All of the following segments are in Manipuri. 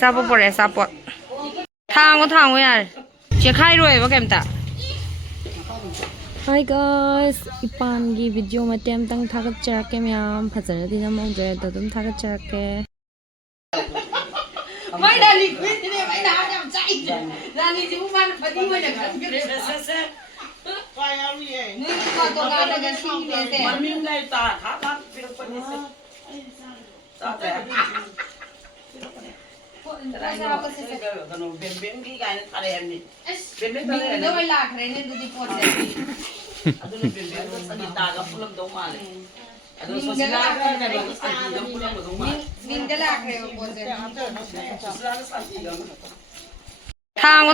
Sapo por el sapo. Thang ya. Che khai rồi ba kem ta. Hi guys, ipan gi video ma tem tang thagat charake myam phajara dina mong je da dum thagat charake. Mai da li quit ne mai da jam chai. Da ni ji mu man phadi mai da khan kre se. Kai a ri ai. Ni ko to ga da ga si ne se. Man min lai ta tha tha pir pa ni se. Sa ta.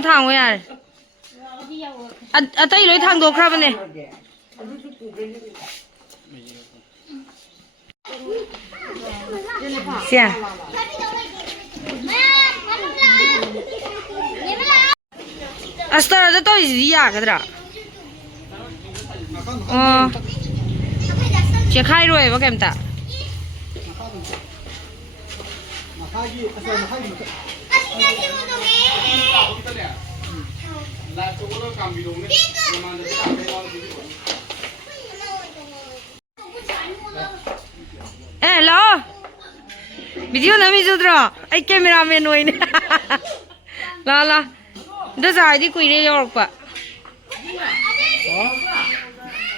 Thang ya. Atai loi thang do khra bane. Sia. Astara da to ya kadra. Che khai rồi ba kem ta. Hello. Video na mi judra. Ai cameraman noi ne. La. Đó dài đi quỳ đi rồi quả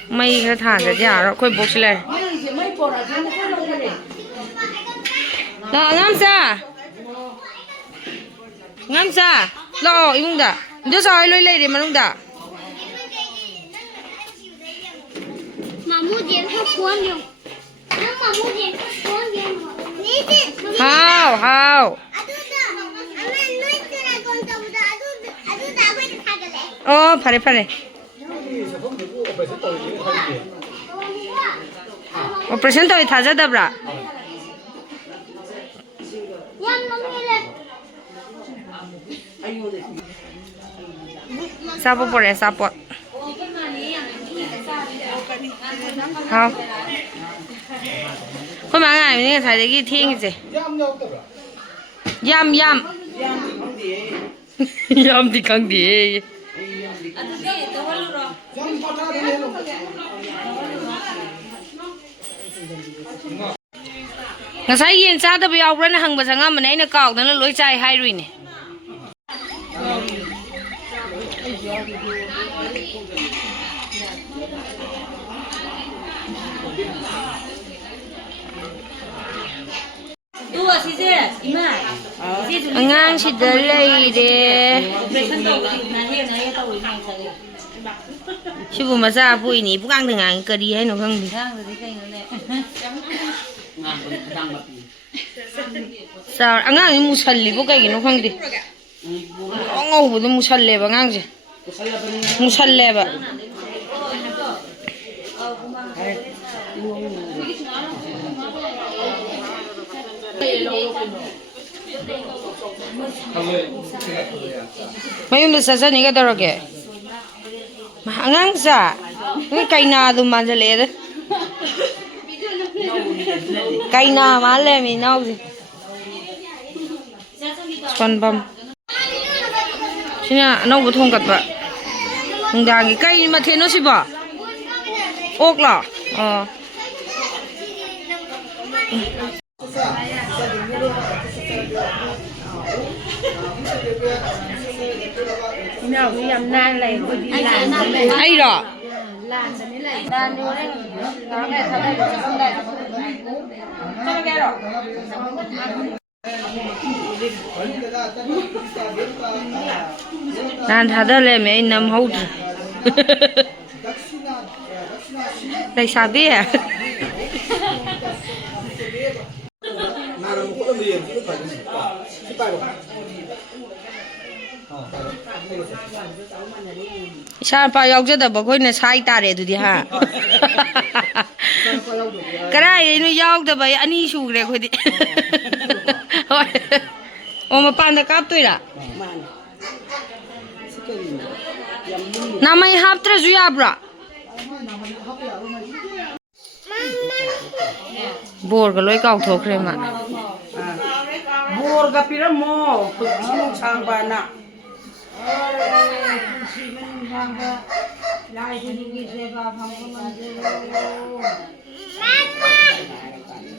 mày cái thả cái giả rồi khôi bốc lên đó ngắm xa lo im đã đó dài lôi lên đi mà đúng đã hào pare. Operation to thaja dabra. Sapo por el sapo. Hao. Khoi ma ngai ni thai de ki thing je. Yam. Yam di kang di. Ngasai yin cha da biao ran hang ba sanga ma nei na kaw na loi chai hai ri ni Angang si da lai de Sibu masa pui ni bukan dengan keri hai no khang di Sao angang ni musalli bu kai no khang di ngau bu musalle ba ngang je musalle ba Mayung da sasa ni ka daroge Angang sa kaina du manjale de kaina male mi nau Spanbam Sina nau bu thong kat ba Nungdang gi kai ma the no si ba Ok la Nào đi làm nan này ai đó lan đi đây đó này thằng này không đây cho nghe rồi nan thà đó lên mấy năm hậu đây sao biết à Sao phải học cho tập khối này sai ta để tụi đi ha cái này nó học tập vậy anh đi xuống để khối đi mà pan đã cáp tôi đã Namai hap tre juya bra board ก็เลยเก่าโทรเครมอ่ะ Bor ka pira mo, pagkino sang ba na. Mama!